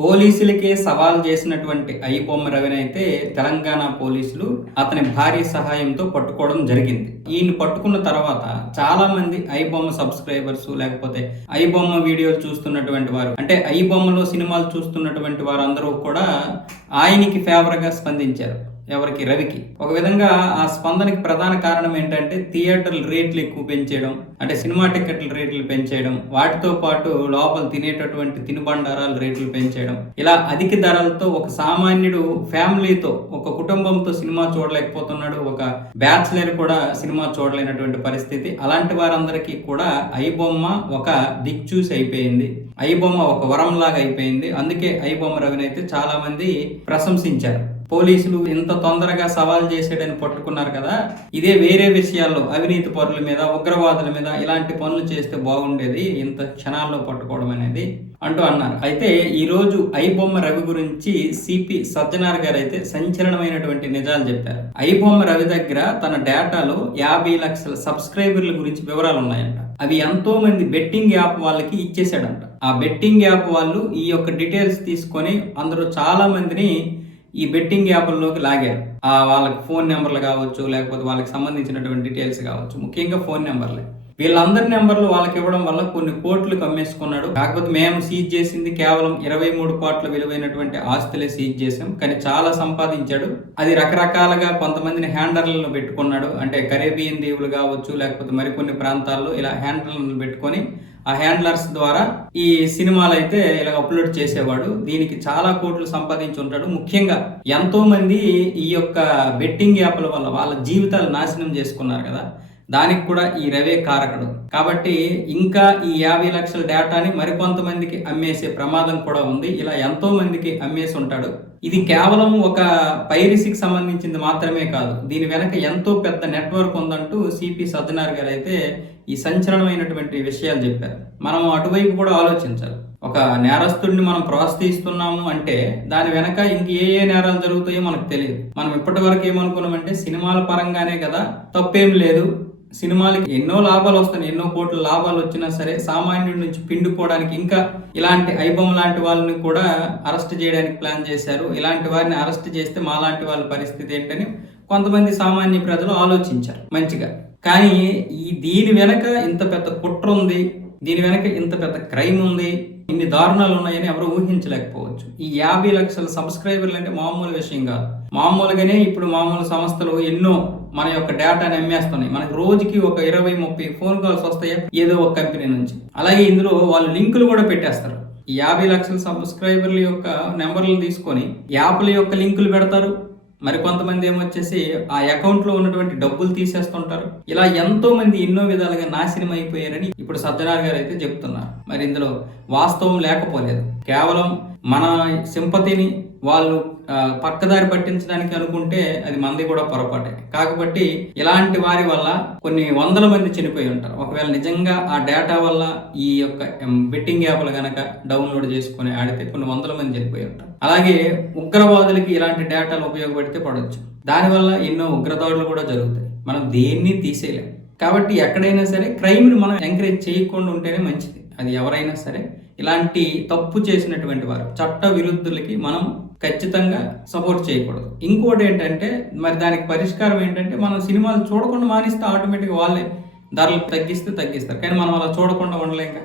పోలీసులకే సవాల్ చేసినటువంటి ఐబొమ్మ రవిని అయితే తెలంగాణ పోలీసులు అతని భార్య సహాయంతో పట్టుకోవడం జరిగింది. ఈయన పట్టుకున్న తర్వాత చాలా మంది ఐబొమ్మ సబ్స్క్రైబర్స్ లేకపోతే ఐబొమ్మ వీడియోలు చూస్తున్నటువంటి వారు అంటే ఐబొమ్మలో సినిమాలు చూస్తున్నటువంటి వారందరూ కూడా ఆయనకి ఫేవర్గా స్పందించారు. ఎవరికి? రవికి. ఒక విధంగా ఆ స్పందనకి ప్రధాన కారణం ఏంటంటే థియేటర్ల రేట్లు ఎక్కువ పెంచేయడం అంటే సినిమా టికెట్ల రేట్లు పెంచేయడం వాటితో పాటు లోపల తినేటటువంటి తినుబండారాల రేట్లు పెంచేయడం. ఇలా అధిక ధరలతో ఒక సామాన్యుడు ఫ్యామిలీతో ఒక కుటుంబంతో సినిమా చూడలేకపోతున్నాడు ఒక బ్యాచిలర్ కూడా సినిమా చూడలేనటువంటి పరిస్థితి. అలాంటి వారందరికీ కూడా ఐబొమ్మ ఒక దిక్చూసి అయిపోయింది. ఐబొమ్మ ఒక వరం లాగా అయిపోయింది. అందుకే ఐబొమ్మ రవిని అయితే చాలా మంది ప్రశంసించారు. పోలీసులు ఇంత తొందరగా సవాల్ చేసేయడని పట్టుకున్నారు కదా. ఇదే వేరే విషయాల్లో అవినీతి పరుల మీద ఉగ్రవాదుల మీద ఇలాంటి పనులు చేస్తే బాగుండేది ఇంత క్షణాల్లో పట్టుకోవడం అనేది అంటూ అన్నారు. అయితే ఈరోజు ఐబొమ్మ రవి గురించి సిపి సత్యనారాయణ గారు అయితే సంచలనమైనటువంటి నిజాలు చెప్పారు. ఐబొమ్మ రవి దగ్గర తన డేటాలో యాభై లక్షల సబ్స్క్రైబర్ల గురించి వివరాలు ఉన్నాయంట అవి ఎంతో మంది బెట్టింగ్ యాప్ వాళ్ళకి ఇచ్చేసాడంట ఆ బెట్టింగ్ యాప్ వాళ్ళు ఈ యొక్క డీటెయిల్స్ తీసుకొని అందరూ చాలా మందిని ఈ బెట్టింగ్ యాప్లలోకి లాగారు. ఆ వాళ్ళకి ఫోన్ నెంబర్లు కావచ్చు లేకపోతే వాళ్ళకి సంబంధించినటువంటి డీటెయిల్స్ కావచ్చు ముఖ్యంగా ఫోన్ నెంబర్లే వీళ్ళందరి నెంబర్లు వాళ్ళకి ఇవ్వడం వల్ల కొన్ని కోట్లు కమ్మేసుకున్నాడు. కాకపోతే మేము సీజ్ చేసింది కేవలం ఇరవై మూడు కోట్ల విలువైనటువంటి ఆస్తులే సీజ్ చేసాం. కానీ చాలా సంపాదించాడు. అది రకరకాలుగా కొంతమందిని హ్యాండర్లను పెట్టుకున్నాడు. అంటే కరేబియన్ దీవులు కావచ్చు లేకపోతే మరికొన్ని ప్రాంతాల్లో ఇలా హ్యాండర్లను పెట్టుకొని ఆ హ్యాండ్లర్స్ ద్వారా ఈ సినిమాలు అయితే ఇలా అప్లోడ్ చేసేవాడు. దీనికి చాలా కోట్లు సంపాదించి ఉంటాడు. ముఖ్యంగా ఎంతో మంది ఈ యొక్క బెట్టింగ్ యాప్ల వల్ల వాళ్ళ జీవితాలు నాశనం చేసుకున్నారు కదా. దానికి కూడా ఈ రవే కారకుడు. కాబట్టి ఇంకా ఈ యాభై లక్షల డేటాని మరికొంతమందికి అమ్మేసే ప్రమాదం కూడా ఉంది. ఇలా ఎంతో మందికి అమ్మేసి ఉంటాడు. ఇది కేవలం ఒక పైరసీకి సంబంధించింది మాత్రమే కాదు. దీని వెనక ఎంతో పెద్ద నెట్వర్క్ ఉందంటూ సిపి సజ్జనార్ గారు అయితే ఈ సంచలనమైనటువంటి విషయాలు చెప్పారు. మనం అటువైపు కూడా ఆలోచించాలి. ఒక నేరస్తుడిని మనం ప్రోత్సహిస్తున్నాము అంటే దాని వెనక ఇంక ఏ ఏ నేరాలు జరుగుతాయో మనకు తెలియదు. మనం ఇప్పటి వరకు ఏమనుకున్నామంటే సినిమాల పరంగానే కదా తప్పేం లేదు. సినిమాలకి ఎన్నో లాభాలు వస్తాయి ఎన్నో కోట్ల లాభాలు వచ్చినా సరే సామాన్యుడి నుంచి పిండుకోవడానికి ఇంకా ఇలాంటి ఐబమ్ లాంటి వాళ్ళని కూడా అరెస్ట్ చేయడానికి ప్లాన్ చేశారు. ఇలాంటి వారిని అరెస్ట్ చేస్తే మా లాంటి వాళ్ళ పరిస్థితి ఏంటని కొంతమంది సామాన్య ప్రజలు ఆలోచించారు మంచిగా. కానీ ఈ దీని వెనక ఇంత పెద్ద కుట్ర ఉంది దీని వెనక ఇంత పెద్ద క్రైమ్ ఉంది ఇన్ని దారుణాలు ఉన్నాయని ఎవరు ఊహించలేకపోవచ్చు. ఈ యాభై లక్షల సబ్స్క్రైబర్లు అంటే మామూలు విషయం కాదు. మామూలుగానే ఇప్పుడు మామూలు సంస్థలు ఎన్నో మన యొక్క డేటాని అమ్మేస్తున్నాయి. మనకి రోజుకి ఒక ఇరవై ముప్పై ఫోన్ కాల్స్ వస్తాయా? ఏదో ఒక కంపెనీ నుంచి. అలాగే ఇందులో వాళ్ళు లింకులు కూడా పెట్టేస్తారు. ఈ యాభై లక్షల సబ్స్క్రైబర్ల యొక్క నెంబర్లు తీసుకొని యాప్ల యొక్క లింకులు పెడతారు. మరి కొంతమంది ఏమొచ్చేసి ఆ అకౌంట్లో ఉన్నటువంటి డబ్బులు తీసేస్తుంటారు. ఇలా ఎంతో మంది ఎన్నో విధాలుగా నాశనం అయిపోయారని ఇప్పుడు సజ్జనార్ గారు అయితే చెప్తున్నారు. మరి ఇందులో వాస్తవం లేకపోలేదు. కేవలం మన సింపతిని వాళ్ళు పక్కదారి పట్టించడానికి అనుకుంటే అది మంది కూడా పొరపాటే. కాకపోతే ఇలాంటి వారి వల్ల కొన్ని వందల మంది చనిపోయి ఉంటారు. ఒకవేళ నిజంగా ఆ డేటా వల్ల ఈ యొక్క బెట్టింగ్ యాప్లు కనుక డౌన్లోడ్ చేసుకుని ఆడితే కొన్ని వందల మంది చనిపోయి ఉంటారు. అలాగే ఉగ్రవాదులకి ఇలాంటి డేటాలు ఉపయోగపడితే పడవచ్చు దానివల్ల ఎన్నో ఉగ్రదాడులు కూడా జరుగుతాయి. మనం దేన్ని తీసేయలేం. కాబట్టి ఎక్కడైనా సరే క్రైమ్ని మనం ఎంకరేజ్ చేయకుండా ఉంటేనే మంచిది. అది ఎవరైనా సరే ఇలాంటి తప్పు చేసినటువంటి వారు చట్ట విరుద్ధులకి మనం ఖచ్చితంగా సపోర్ట్ చేయకూడదు. ఇంకోటి ఏంటంటే మరి దానికి పరిష్కారం ఏంటంటే మనం సినిమాలు చూడకుండా మానేస్తే ఆటోమేటిక్గా వాళ్ళే ధరలు తగ్గిస్తే తగ్గిస్తారు. కానీ మనం అలా చూడకుండా ఉండలేక